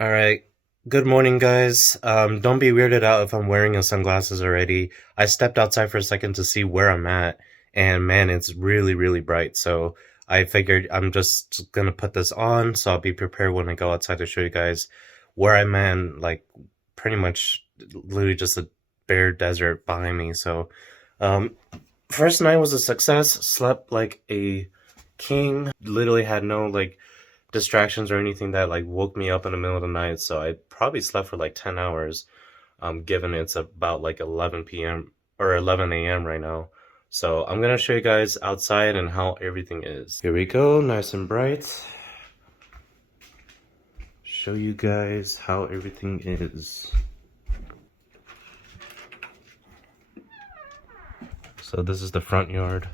All right. Good morning, guys. Don't be weirded out if I'm wearing your sunglasses already. I stepped outside for a second to see where I'm at, and man, it's really, really bright. So I figured I'm just gonna put this on, so I'll be prepared when I go outside to show you guys where I'm at, and, like pretty much literally just a bare desert behind me. So, um, first night was a success. Slept like a king. Literally had no distractions or anything that woke me up in the middle of the night. So I probably slept for like 10 hours, given it's about like 11 p.m. or 11 a.m. right now. So I'm gonna show you guys outside and how everything is. Here we go, nice and bright. Show you guys how everything is. So this is the front yard.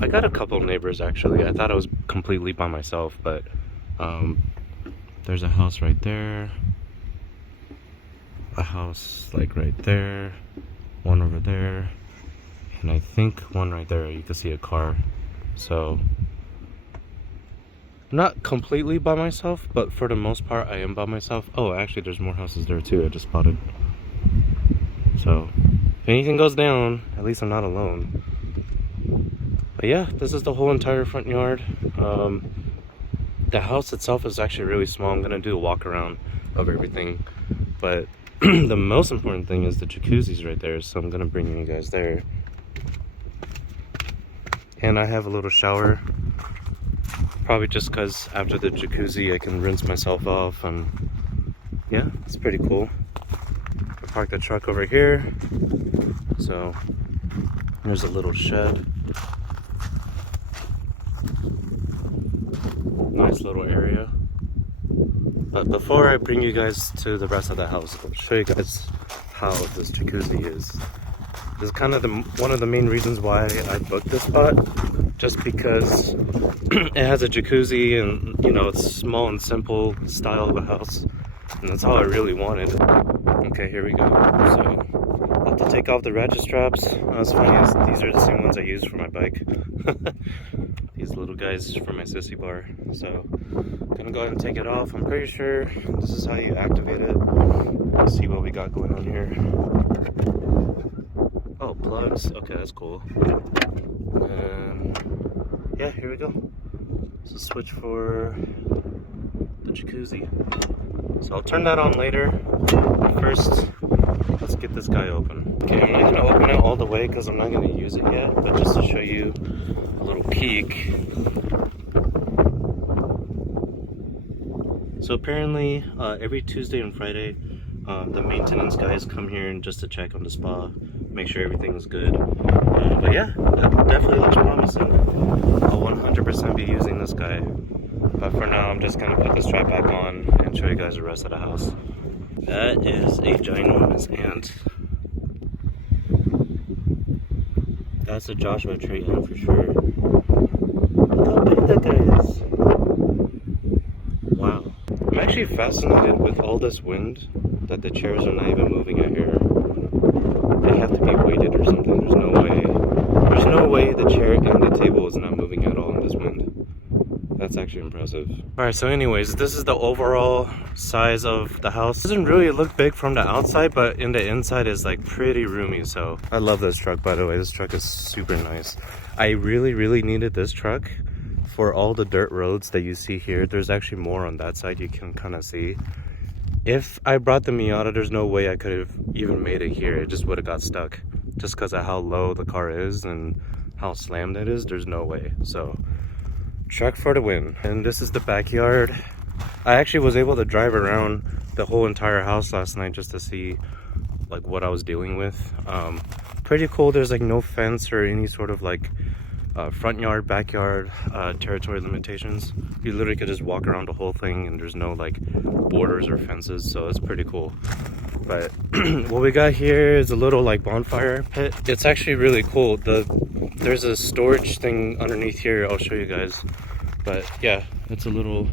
I got a couple neighbors actually. I thought I was completely by myself, but there's a house right there, a house like right there, one over there, and I think one right there. You can see a car. So not completely by myself, but for the most part I am by myself. Oh, actually there's more houses there too, I just spotted. So if anything goes down, at least I'm not alone. But yeah, this is the whole entire front yard. The house itself is actually really small. I'm gonna do a walk around of everything, but the most important thing is the jacuzzi's right there, so I'm gonna bring you guys there. And I have a little shower, probably just because after the jacuzzi I can rinse myself off, and yeah, it's pretty cool. I parked the truck over here, so there's a little shed. Nice little area. But before I bring you guys to the rest of the house, I'll show you guys how this jacuzzi is. This is kind of one of the main reasons why I booked this spot, just because it has a jacuzzi and it's small and simple style of a house, and that's all I really wanted. Okay, here we go. So I'll have to take off the ratchet straps. What's funny is these are the same ones I use for my bike. These little guys for my sissy bar. So gonna go ahead and take it off. I'm pretty sure this is how you activate it. Let's see what we got going on here. Oh, plugs. Okay, that's cool. And yeah, here we go. This is a switch for the jacuzzi. So I'll turn that on later. First, let's get this guy open. Okay, I'm not gonna open it all the way because I'm not gonna use it yet, but just to show you a little peek. So apparently every Tuesday and Friday the maintenance guys come here and just to check on the spa, make sure everything is good. But yeah, that definitely looks promising. I'll 100% be using this guy, but for now I'm just gonna put the strap back on and show you guys the rest of the house. That is a ginormous ant. That's a Joshua tree ant for sure. Look how big that guy is. Wow. I'm actually fascinated with all this wind that the chairs are not even moving out here. They have to be weighted or something. There's no way. There's no way the chair and the table is not moving at all in this wind. That's actually impressive. Alright, so anyways, this is the overall size of the house. It doesn't really look big from the outside, but in the inside is like pretty roomy. So I love this truck, by the way. This truck is super nice. I really needed this truck for all the dirt roads that you see here. There's actually more on that side you can kind of see. If I brought the Miata, there's no way I could have even made it here. It just would have got stuck just because of how low the car is and how slammed it is. There's no way. So truck for the win. And this is the backyard. I actually was able to drive around the whole entire house last night just to see like what I was dealing with. Pretty cool. There's like no fence or any sort of like front yard, backyard territory limitations. You literally could just walk around the whole thing and there's no like borders or fences, so it's pretty cool. But what we got here is a little like bonfire pit. It's actually really cool. There's a storage thing underneath here. I'll show you guys. But yeah, it's a little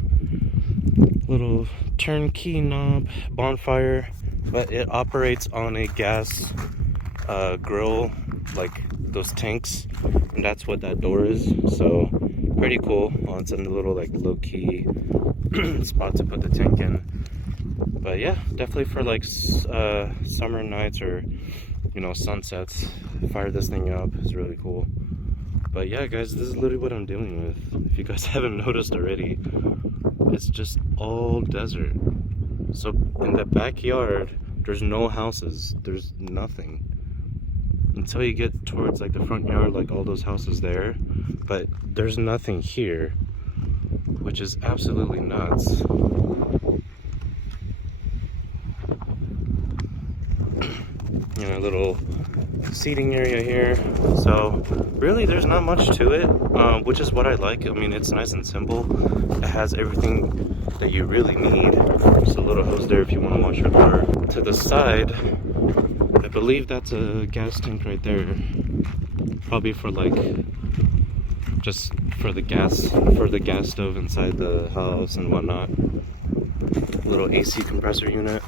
turnkey knob bonfire, but it operates on a gas grill, like those tanks, and that's what that door is. So pretty cool. It's in a little like low-key spot to put the tank in. But yeah, definitely for like summer nights or, you know, sunsets, fire this thing up. It's really cool. But yeah, guys, this is literally what I'm dealing with. If you guys haven't noticed already, it's just all desert. So in the backyard, there's no houses. There's nothing. Until you get towards like the front yard, like all those houses there. But there's nothing here, which is absolutely nuts. You know, a little seating area here. So really there's not much to it, which is what I like. I mean, it's nice and simple. It has everything that you really need. Just a little hose there if you want to wash your car. To the side, I believe that's a gas tank right there. Probably for like, just for the gas stove inside the house and whatnot. Little AC compressor unit.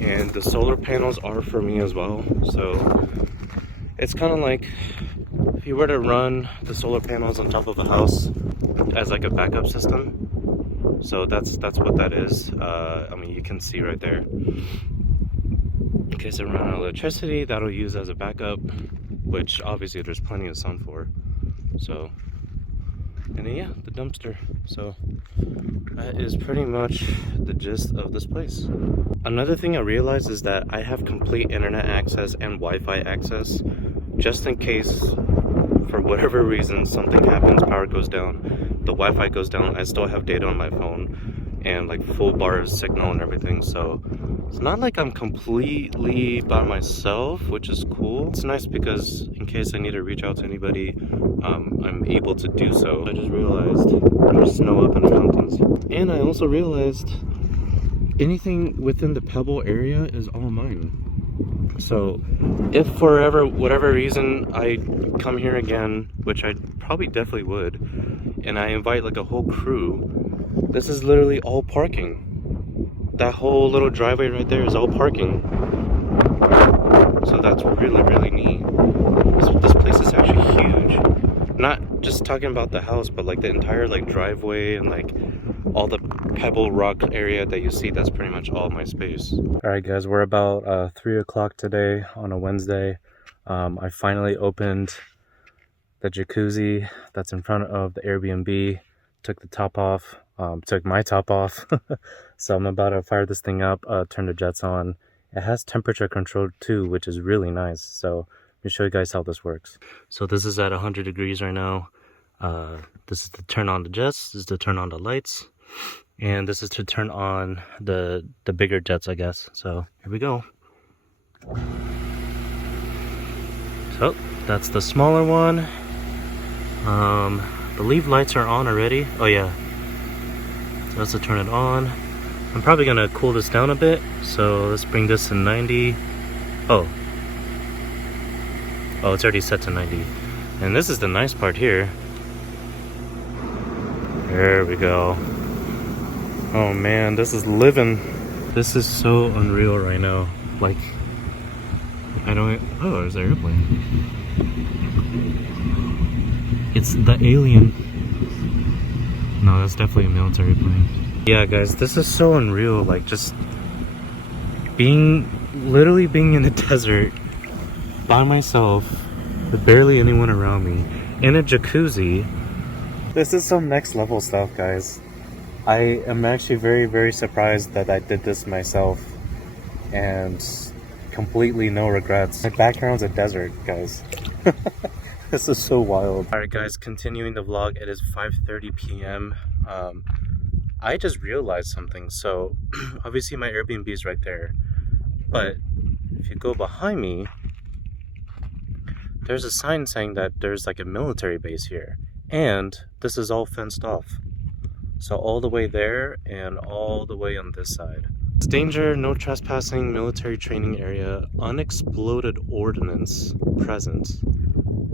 And the solar panels are for me as well. So it's kind of like if you were to run the solar panels on top of a house as like a backup system. So that's what that is. I mean, you can see right there. In case I run out of electricity, that'll use as a backup, which obviously there's plenty of sun for. So, and then yeah, the dumpster. So that is pretty much the gist of this place. Another thing I realized is that I have complete internet access and Wi-Fi access, just in case for whatever reason something happens, power goes down, the Wi-Fi goes down, I still have data on my phone and like full bar signal and everything. So it's not like I'm completely by myself, which is cool. It's nice because in case I need to reach out to anybody, I'm able to do so. I just realized there's snow up in the mountains. And I also realized anything within the Pebble area is all mine. So if for whatever reason I come here again, which I probably definitely would, and I invite like a whole crew, this is literally all parking. That whole little driveway right there is all parking. So that's really, really neat. This place is actually huge. Not just talking about the house, but like the entire like driveway and like all the pebble rock area that you see, that's pretty much all my space. All right, guys, we're about 3 o'clock today on a Wednesday. I finally opened the jacuzzi that's in front of the Airbnb. Took the top off, took my top off. So I'm about to fire this thing up, turn the jets on. It has temperature control too, which is really nice. So let me show you guys how this works. So this is at 100 degrees right now. This is to turn on the jets, this is to turn on the lights, and this is to turn on the bigger jets, I guess. So here we go. So that's the smaller one. I believe lights are on already. Oh yeah, so that's to turn it on. I'm probably gonna cool this down a bit, so let's bring this to 90. Oh, it's already set to 90. And this is the nice part here. There we go. Oh man, this is living. This is so unreal right now. Like, I don't. Oh, there's an airplane. It's the alien. No, that's definitely a military plane. Yeah, guys, this is so unreal. Like, just literally being in the desert by myself with barely anyone around me in a jacuzzi. This is some next level stuff, guys. I am actually very, very surprised that I did this myself, and completely no regrets. My background's a desert, guys. This is so wild. Alright guys, continuing the vlog. It is 5:30 p.m. I just realized something. So obviously my Airbnb is right there, but if you go behind me, there's a sign saying that there's like a military base here, and this is all fenced off. So all the way there and all the way on this side. It's danger, no trespassing, military training area, unexploded ordnance present.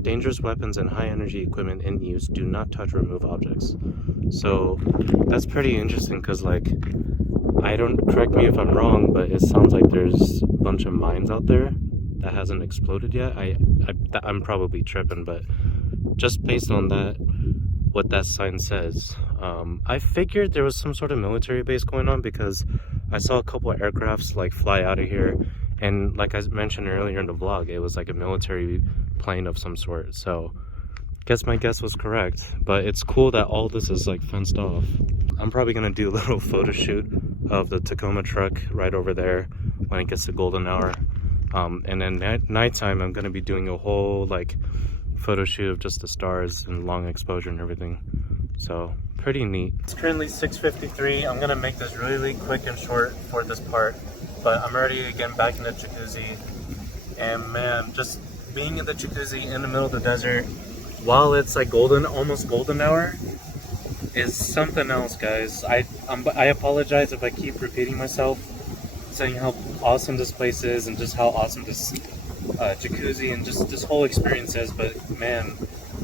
Dangerous weapons and high energy equipment in use, do not touch or remove objects. So that's pretty interesting because, like, correct me if I'm wrong, but it sounds like there's a bunch of mines out there that hasn't exploded yet. I'm probably tripping, but just based on that, what that sign says. I figured there was some sort of military base going on because I saw a couple of aircrafts like fly out of here, and like I mentioned earlier in the vlog, it was like a military plane of some sort. So guess my guess was correct, but it's cool that all this is like fenced off. I'm probably gonna do a little photo shoot of the Tacoma truck right over there when it gets to golden hour. And then at nighttime, I'm gonna be doing a whole like photo shoot of just the stars and long exposure and everything. So pretty neat. It's currently 6:53. I'm gonna make this really quick and short for this part, but I'm already again back in the jacuzzi. And man, just being in the jacuzzi in the middle of the desert while it's like almost golden hour is something else, guys. I apologize if I keep repeating myself, saying how awesome this place is and just how awesome this jacuzzi and just this whole experience is, but man,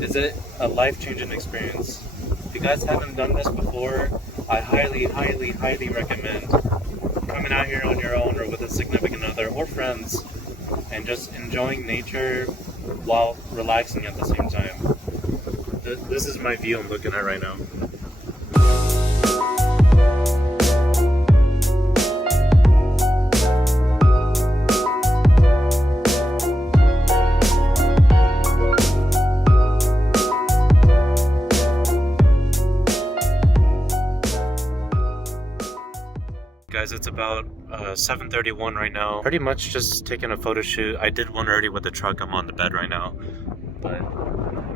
is it a life-changing experience. If you guys haven't done this before, I highly recommend coming out here on your own or with a significant other or friends and just enjoying nature while relaxing at the same time. This is my view I'm looking at right now. Guys, it's about 7:31 right now. Pretty much just taking a photo shoot. I did one already with the truck. I'm on the bed right now. But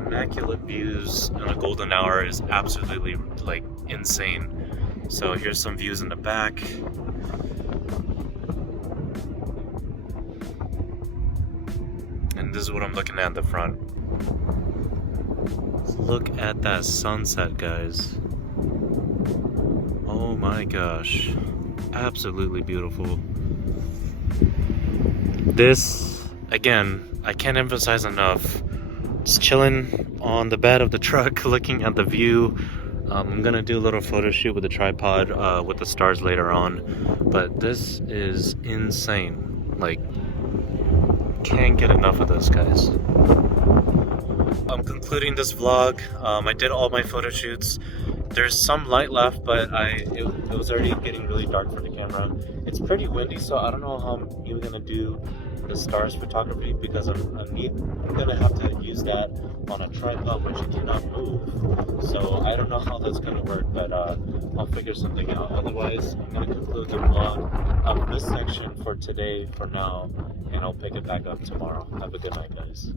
immaculate views in a golden hour is absolutely like insane. So here's some views in the back. And this is what I'm looking at in the front. Look at that sunset, guys. Oh my gosh. Absolutely beautiful. This, again, I can't emphasize enough. Just chilling on the bed of the truck, looking at the view. I'm gonna do a little photo shoot with the tripod with the stars later on. But this is insane. Like, can't get enough of this, guys. I'm concluding this vlog. I did all my photo shoots. There's some light left, but it was already getting really dark for the camera. It's pretty windy, so I don't know how I'm even gonna do the stars photography because I'm gonna have to use that on a tripod which it cannot move. So I don't know how that's gonna work, but I'll figure something out. Otherwise, I'm gonna conclude the vlog of this section for today for now, and I'll pick it back up tomorrow. Have a good night, guys.